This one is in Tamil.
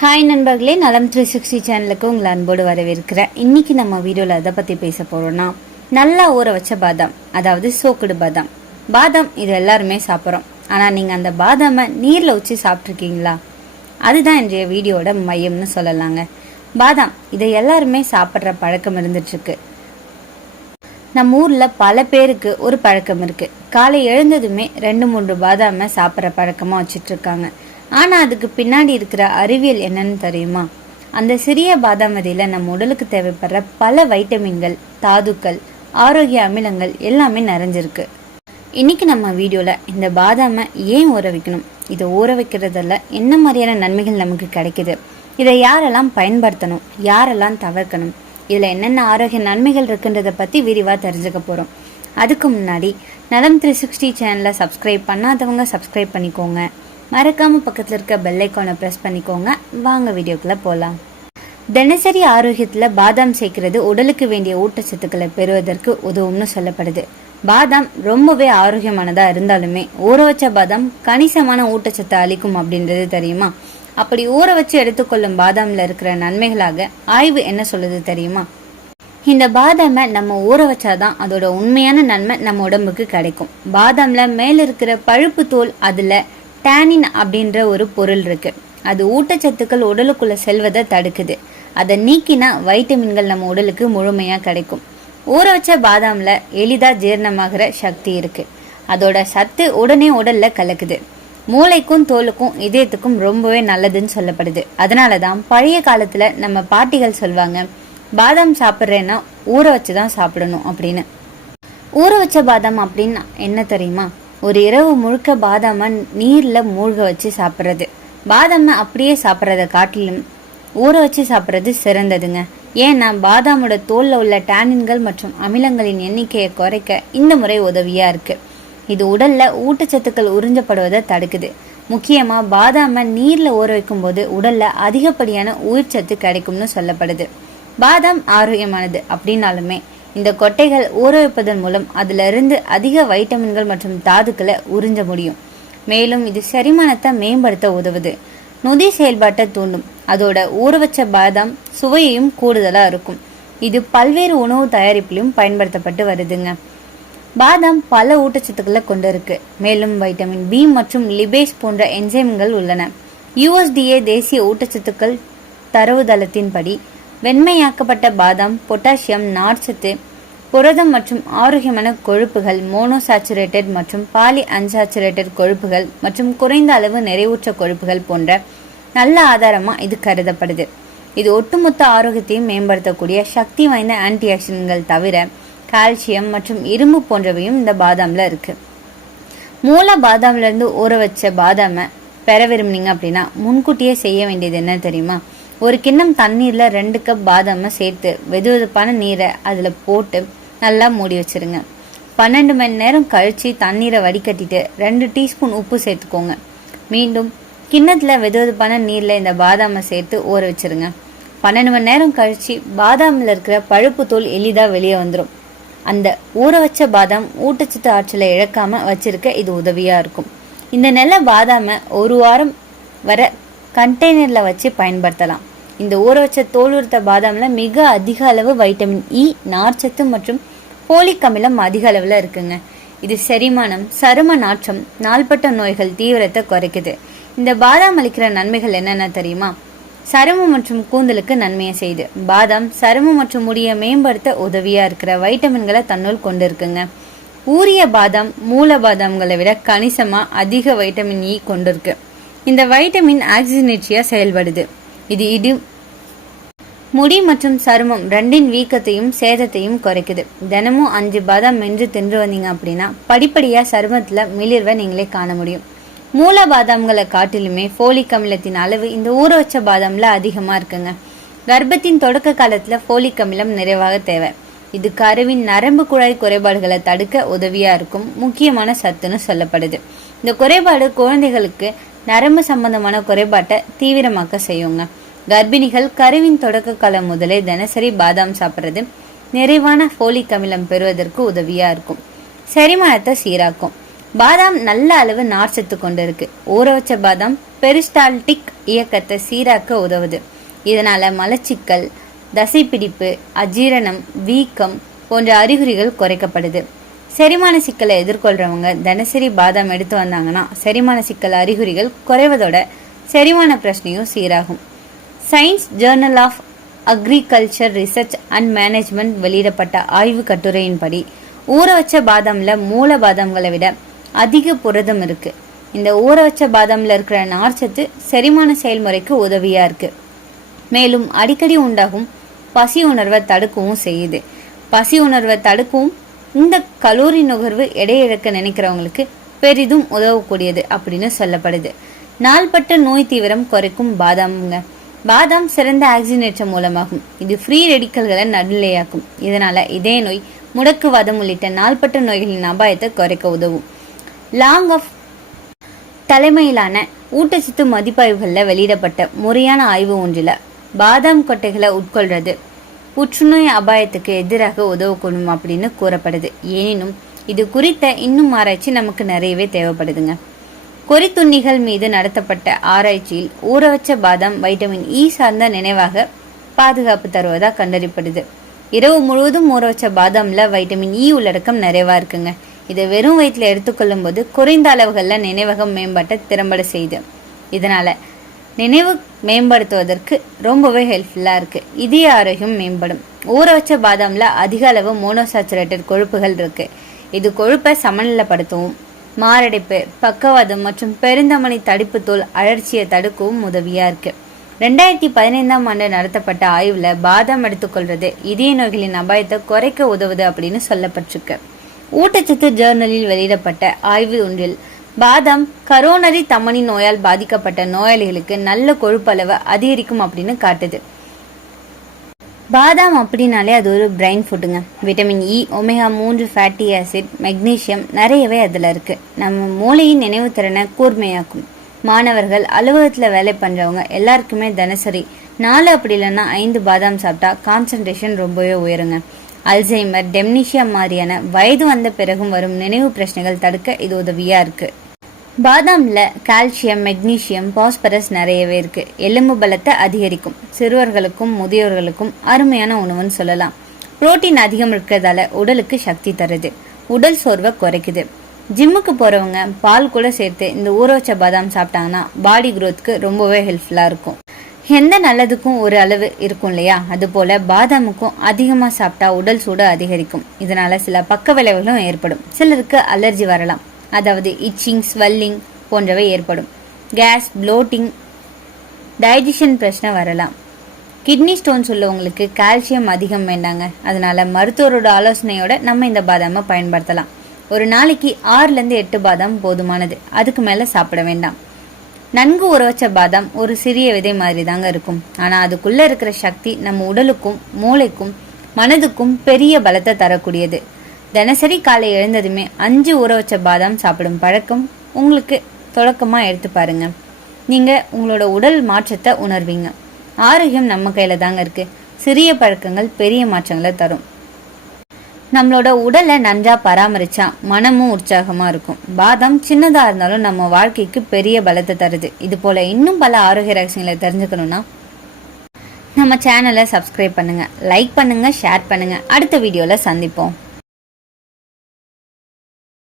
ஹாய் நண்பர்களே, நலம் 360 சேனலுக்கு உங்களை அன்போடு வரவேற்கிறேன். இன்னைக்கு நம்ம வீடியோவில் எதை பற்றி பேச போகிறோம்னா, நல்லா ஊற வச்ச பாதாம், அதாவது சோக்குடு பாதாம். பாதாம் இது எல்லாருமே சாப்பிட்றோம். ஆனால் நீங்கள் அந்த பாதாமை நீரில் வச்சு சாப்பிட்ருக்கீங்களா? அதுதான் இன்றைய வீடியோட மையம்னு சொல்லலாங்க. பாதாம் இதை எல்லாருமே சாப்பிட்ற பழக்கம் இருந்துட்டுருக்கு. நம்ம ஊரில் பல பேருக்கு ஒரு பழக்கம் இருக்குது. காலை எழுந்ததுமே 2-3 பாதாமை சாப்பிட்ற பழக்கமாக வச்சிட்ருக்காங்க. ஆனால் அதுக்கு பின்னாடி இருக்கிற அறிவியல் என்னன்னு தெரியுமா? அந்த சிறிய பாதாம் விதையில் நம்ம உடலுக்கு தேவைப்படுற பல வைட்டமின்கள், தாதுக்கள், ஆரோக்கிய அமிலங்கள் எல்லாமே நிறைஞ்சிருக்கு. இன்னைக்கு நம்ம வீடியோவில் இந்த பாதாமை ஏன் ஊற வைக்கணும், இதை ஊற வைக்கிறதுல என்ன மாதிரியான நன்மைகள் நமக்கு கிடைக்குது, இதை யாரெல்லாம் பயன்படுத்தணும், யாரெல்லாம் தவிர்க்கணும், இதில் என்னென்ன ஆரோக்கிய நன்மைகள் இருக்குன்றதை பற்றி விரிவாக தெரிஞ்சுக்க போகிறோம். அதுக்கு முன்னாடி நலம் 360 சேனலை சப்ஸ்கிரைப் பண்ணாதவங்க சப்ஸ்கிரைப் பண்ணிக்கோங்க. மறக்காம பக்கத்தில் இருக்க பெல் ஐக்கானை ப்ரெஸ் பண்ணிக்கோங்க. வாங்க வீடியோக்குள்ள போகலாம். தினசரி ஆரோக்கியத்தில் பாதாம் சேர்க்கிறது உடலுக்கு வேண்டிய ஊட்டச்சத்துக்களை பெறுவதற்கு உதவும்னு சொல்லப்படுது. பாதாம் ரொம்பவே ஆரோக்கியமானதாக இருந்தாலுமே ஊற வச்ச பாதாம் கணிசமான ஊட்டச்சத்தை அளிக்கும் அப்படின்றது தெரியுமா? அப்படி ஊற வச்சு எடுத்துக்கொள்ளும் பாதாம்ல இருக்கிற நன்மைகளாக ஆய்வு என்ன சொல்லுது தெரியுமா? இந்த பாதாமை நம்ம ஊற வச்சாதான் அதோட உண்மையான நன்மை நம்ம உடம்புக்கு கிடைக்கும். பாதாம்ல மேல இருக்கிற பழுப்பு தோல், அதுல டேனின் அப்படின்ற ஒரு பொருள் இருக்கு. அது ஊட்டச்சத்துக்கள் உடலுக்குள்ள செல்வதை தடுக்குது. அதை நீக்கினா வைட்டமின்கள் நம்ம உடலுக்கு முழுமையா கிடைக்கும். ஊற வச்ச பாதாம்ல எளிதா ஜீரணமாகிற சக்தி இருக்கு. அதோட சத்து உடனே உடல்ல கலக்குது. மூளைக்கும் தோலுக்கும் இதயத்துக்கும் ரொம்பவே நல்லதுன்னு சொல்லப்படுது. அதனாலதான் பழைய காலத்துல நம்ம பாட்டிகள் சொல்வாங்க, பாதாம் சாப்பிட்றேன்னா ஊற வச்சுதான் சாப்பிடணும் அப்படின்னு. ஊற வச்ச பாதாம் அப்படின்னு என்ன தெரியுமா? ஒரு இரவு முழுக்க பாதாமை நீர்ல மூழ்க வச்சு சாப்பிட்றது. பாதாமை அப்படியே சாப்பிட்றத காட்டிலும் ஊற வச்சு சாப்பிட்றது சிறந்ததுங்க. ஏன்னா பாதாமோட தோல்ல உள்ள டேனின்கள் மற்றும் அமிலங்களின் எண்ணிக்கையை குறைக்க இந்த முறை உதவியா இருக்கு. இது உடல்ல ஊட்டச்சத்துக்கள் உறிஞ்சப்படுவதை தடுக்குது. முக்கியமா பாதாமை நீர்ல ஊற வைக்கும் போது உடல்ல அதிகப்படியான உயிர்ச்சத்து கிடைக்கும்னு சொல்லப்படுது. பாதாம் ஆரோக்கியமானது அப்படின்னாலுமே இந்த கொட்டைகள் ஊற வைப்பதன் மூலம் அதுல இருந்து அதிக வைட்டமின்கள் மற்றும் தாதுக்களை உறிஞ்ச முடியும். மேலும் இது செரிமானத்தை மேம்படுத்த உதவுது. நொதி செயல்பாட்டை தூண்டும். அதோட ஊற வச்ச பாதாம் சுவையையும் கூடுதலா இருக்கும். இது பல்வேறு உணவு தயாரிப்பிலும் பயன்படுத்தப்பட்டு வருதுங்க. பாதாம் பல ஊட்டச்சத்துக்களை கொண்டிருக்கு. மேலும் வைட்டமின் பி மற்றும் லிபேஸ் போன்ற என்சைம்கள் உள்ளன. USDA தேசிய ஊட்டச்சத்துக்கள் தரவுதளத்தின்படி வெண்மையாக்கப்பட்ட பாதாம் பொட்டாசியம், நார்ச்சத்து, புரதம் மற்றும் ஆரோக்கியமான கொழுப்புகள், மோனோசாச்சுரேட்டட் மற்றும் பாலி அன்சாச்சுரேட்டட் கொழுப்புகள் மற்றும் குறைந்த அளவு நிறைவுற்ற கொழுப்புகள் போன்ற நல்ல ஆதாரமா இது கருதப்படுது. இது ஒட்டுமொத்த ஆரோக்கியத்தையும் மேம்படுத்தக்கூடிய சக்தி வாய்ந்த ஆன்டி ஆக்சிடன்ட்கள் தவிர கால்சியம் மற்றும் இரும்பு போன்றவையும் இந்த பாதாம்ல இருக்கு. மூல பாதாம்ல இருந்து ஊற வச்ச பாதாமை பெற விரும்புனீங்க அப்படின்னா முன்கூட்டியே செய்ய வேண்டியது என்ன தெரியுமா? ஒரு கிண்ணம் தண்ணீர்ல 2 கப் பாதாமை சேர்த்து வெதுவெதுப்பான நீரை அதுல போட்டு நல்லா மூடி வச்சிருங்க. 12 மணி நேரம் கழிச்சு தண்ணீரை வடிகட்டிட்டு 2 டீஸ்பூன் உப்பு சேர்த்துக்கோங்க. மீண்டும் கிண்ணத்துல வெதுவெதுப்பான நீர்ல இந்த பாதாமை சேர்த்து ஊற வச்சிருங்க. 12 மணி நேரம் கழிச்சு பாதாமில் இருக்கிற பழுப்பு தோல் எளிதா வெளியே வந்துடும். அந்த ஊற வச்ச பாதாம் ஊட்டச்சத்து ஆற்றலை இழக்காம வச்சிருக்க இது உதவியா இருக்கும். இந்த நெல்ல பாதாமை 1 வாரம் வர கண்டெய்னர்ல வச்சு பயன்படுத்தலாம். இந்த ஊற வச்ச தோல் உறுத்த பாதாம்ல மிக அதிக அளவு வைட்டமின் இ, நார்ச்சத்து மற்றும் போலிக் அமிலம் அதிக அளவுல இருக்குங்க. இது செரிமானம், சரும நாற்றம், நாள்பட்ட நோய்கள் தீவிரத்தை குறைக்குது. இந்த பாதாம் அளிக்கிற நன்மைகள் என்னென்ன தெரியுமா? சருமம் மற்றும் கூந்தலுக்கு நன்மையை செய்யுது. பாதாம் சருமம் மற்றும் முடியை மேம்படுத்த உதவியா இருக்கிற வைட்டமின்களை தன்னுள் கொண்டு இருக்குங்க. ஊரிய பாதாம் மூல பாதாம்களை விட கணிசமா அதிக வைட்டமின் இ கொண்டிருக்கு. இந்த வைட்டமின் ஆக்சிஜனேற்றியா செயல்படுது. இது முடி மற்றும் சருமம் 2 வீக்கத்தையும் சேதத்தையும் குறைக்குது. தினமும் 5 பாதாம் மென்று தின்று வந்தீங்க அப்படின்னா படிப்படியா சருமத்துல மிளிர்வை நீங்களே காண முடியும். மூல பாதாம்களை காட்டிலுமே போலிக் அமிலத்தின் அளவு இந்த ஊற வச்ச பாதாம்ல அதிகமா இருக்குங்க. கர்ப்பத்தின் தொடக்க காலத்துல போலிக் அமிலம் நிறைவாக தேவை. இது கருவின் நரம்பு குழாய் குறைபாடுகளை தடுக்க உதவியா இருக்கும் முக்கியமான சத்துன்னு சொல்லப்படுது. இந்த குறைபாடு குழந்தைகளுக்கு நரம்பு சம்பந்தமான குறைபாட்டை தீவிரமாக்க செய்யுங்க. கர்ப்பிணிகள் கருவின் தொடக்க காலம் முதலே தினசரி பாதாம் சாப்பிட்றது நிறைவான போலிக் அமிலம் பெறுவதற்கு உதவியா இருக்கும். செரிமானத்தை சீராக்கும். பாதாம் நல்ல அளவு நார்ச்சத்து கொண்டு இருக்கு. ஊற வச்ச பாதாம் பெரிஸ்டால்டிக் இயக்கத்தை சீராக்க உதவுது. இதனால மலச்சிக்கல், தசைப்பிடிப்பு, அஜீரணம், வீக்கம் போன்ற அறிகுறிகள் குறைக்கப்படுது. செரிமான சிக்கலை எதிர்கொள்றவங்க தினசரி பாதாம் எடுத்து வந்தாங்கன்னா செரிமான சிக்கல் அறிகுறிகள் குறைவதோட செரிமான பிரச்சனையும் சீராகும். Science journal of agriculture research and management வெளியிடப்பட்ட ஆய்வு கட்டுரையின்படி ஊற வச்ச பாதாம்ல மூல பாதாம்களை விட அதிக புரதம் இருக்கு. இந்த ஊற வச்ச பாதாம்ல இருக்கிற நார்ச்சத்து செரிமான செயல்முறைக்கு உதவியா இருக்கு. மேலும் அடிக்கடி உண்டாகும் பசி உணர்வை தடுக்கவும் செய்யுது. பசி உணர்வை தடுக்கவும் இந்த கலோரி நுகர்வு எடையிழக்க நினைக்கிறவங்களுக்கு பெரிதும் உதவக்கூடியது அப்படின்னு சொல்லப்படுது. நாள்பட்ட நோய் தீவிரம் குறைக்கும் பாதாமுங்க. பாதாம் சிறந்த ஆக்சிஜனேற்ற மூலமாகும். இது ஃப்ரீ ரெடிக்கல்களை நடுநிலையாக்கும். இதனால இதய நோய், முடக்குவாதம் உள்ளிட்ட நாள்பட்ட நோய்களின் அபாயத்தை குறைக்க உதவும். லாங் ஆஃப் தலைமையிலான ஊட்டச்சத்து மதிப்பாய்வுகளில் வெளியிடப்பட்ட முறையான ஆய்வு ஒன்றில் பாதாம் கொட்டைகளை உட்கொள்றது புற்றுநோய் அபாயத்துக்கு எதிராக உதவக்கூடும் அப்படின்னு கூறப்படுது. எனினும் இது குறித்த இன்னும் ஆராய்ச்சி நமக்கு நிறையவே தேவைப்படுதுங்க. கொறித்துண்ணிகள் மீது நடத்தப்பட்ட ஆராய்ச்சியில் ஊற வச்ச பாதாம் வைட்டமின் இ சார்ந்த நினைவாக பாதுகாப்பு தருவதா கண்டறியப்படுது. இரவு முழுவதும் ஊற வச்ச பாதாம்ல வைட்டமின் இ உள்ளடக்கம் நிறைவா இருக்குங்க. இதை வெறும் வயிற்றுல எடுத்துக்கொள்ளும் போது குறைந்த அளவுகளில் நினைவகம் மேம்பட்ட திறம்பட செய்யுது. இதனால நினைவு மேம்படுத்துவதற்கு ரொம்பவே ஹெல்ப்ஃபுல்லா இருக்கு. இதய ஆரோக்கியம் மேம்படும். ஊற வச்ச பாதாம்ல அதிக அளவு மோனோசாச்சுரேட்டட் கொழுப்புகள் இருக்கு. இது கொழுப்பை சமநிலைப்படுத்தவும், மாரடைப்பு, பக்கவாதம் மற்றும் பெருந்தமனி தடுப்பு தோல் அழற்சியை தடுக்கவும் உதவியா இருக்கு. 2015ஆம் ஆண்டு நடத்தப்பட்ட ஆய்வுல பாதாம் எடுத்துக்கொள்றது இதய நோய்களின் அபாயத்தை குறைக்க உதவுது அப்படின்னு சொல்லப்பட்டிருக்கு. ஊட்டச்சத்து ஜேர்னலில் வெளியிடப்பட்ட ஆய்வு ஒன்றில் பாதாம் கரோனரி தமனி நோயால் பாதிக்கப்பட்ட நோயாளிகளுக்கு நல்ல கொழுப்பளவை அதிகரிக்கும் அப்படின்னு காட்டுது. பாதாம் அப்படின்னாலே அது ஒரு பிரைன் ஃபுட்டுங்க. Vitamin E, omega 3 fatty acid, magnesium நிறையவே அதில் இருக்கு. நம்ம மூளையின் நினைவு திறனை கூர்மையாக்கும். மாணவர்கள், அலுவலகத்தில் வேலை பண்றவங்க எல்லாருக்குமே தினசரி 4 அப்படி இல்லைன்னா 5 பாதாம் சாப்பிட்டா கான்சன்ட்ரேஷன் ரொம்பவே உயருங்க. அல்சைமர், டெம்னிஷியா மாதிரியான வயது வந்த பிறகும் வரும் நினைவு பிரச்சனைகள் தடுக்க இது உதவியா இருக்கு. பாதாம்ல கால்சியம், மெக்னீசியம், பாஸ்பரஸ் நிறையவே இருக்கு. எலும்பு பலத்தை அதிகரிக்கும். சிறுவர்களுக்கும் முதியோர்களுக்கும் அருமையான உணவுன்னு சொல்லலாம். புரோட்டீன் அதிகம் இருக்கிறதால உடலுக்கு சக்தி தருது. உடல் சோர்வை குறைக்குது. ஜிம்முக்கு போறவங்க பால் கூட சேர்த்து இந்த ஊற வச்ச பாதாம் சாப்பிட்டாங்கன்னா பாடி குரோத்க்கு ரொம்பவே ஹெல்ப்ஃபுல்லா இருக்கும். எந்த நல்லதுக்கும் ஒரு அளவு இருக்கும் இல்லையா, அது போல பாதாமுக்கும் அதிகமா சாப்பிட்டா உடல் சூடு அதிகரிக்கும். இதனால சில பக்க விளைவுகளும் ஏற்படும். சிலருக்கு அலர்ஜி வரலாம், அதாவது இச்சிங், ஸ்வெல்லிங் போன்றவை ஏற்படும். கேஸ், ப்ளோட்டிங், டைஜஷன் பிரச்சனை வரலாம். கிட்னி ஸ்டோன்ஸ் உள்ளவங்களுக்கு கால்சியம் அதிகம் வேண்டாங்க. அதனால மருத்துவரோட ஆலோசனையோட நம்ம இந்த பாதாமை பயன்படுத்தலாம். ஒரு நாளைக்கு 6-8 பாதாம் போதுமானது. அதுக்கு மேல சாப்பிட வேண்டாம். நன்கு ஊற வச்ச பாதாம் ஒரு சிறிய விதை மாதிரி தாங்க இருக்கும். ஆனா அதுக்குள்ள இருக்கிற சக்தி நம்ம உடலுக்கும், மூளைக்கும், மனதுக்கும் பெரிய பலத்தை தரக்கூடியது. தினசரி காலை எழுந்ததுமே 5 ஊற வச்ச பாதாம் சாப்பிடும் பழக்கம் உங்களுக்கு தொடக்கமா எடுத்து பாருங்க. நீங்க உங்களோட உடல் மாற்றத்தை உணர்வீங்க. ஆரோக்கியம் நம்ம கையில தாங்க இருக்கு. சிறிய பழக்கங்கள் பெரிய மாற்றங்களை தரும். நம்மளோட உடலை நன்றா பராமரிச்சா மனமும் உற்சாகமா இருக்கும். பாதாம் சின்னதா இருந்தாலும் நம்ம வாழ்க்கைக்கு பெரிய பலத்தை தருது. இது போல இன்னும் பல ஆரோக்கிய ரகசியங்களை தெரிஞ்சுக்கணும்னா நம்ம சேனலை சப்ஸ்கிரைப் பண்ணுங்க, லைக் பண்ணுங்க, ஷேர் பண்ணுங்க. அடுத்த வீடியோல சந்திப்போம்.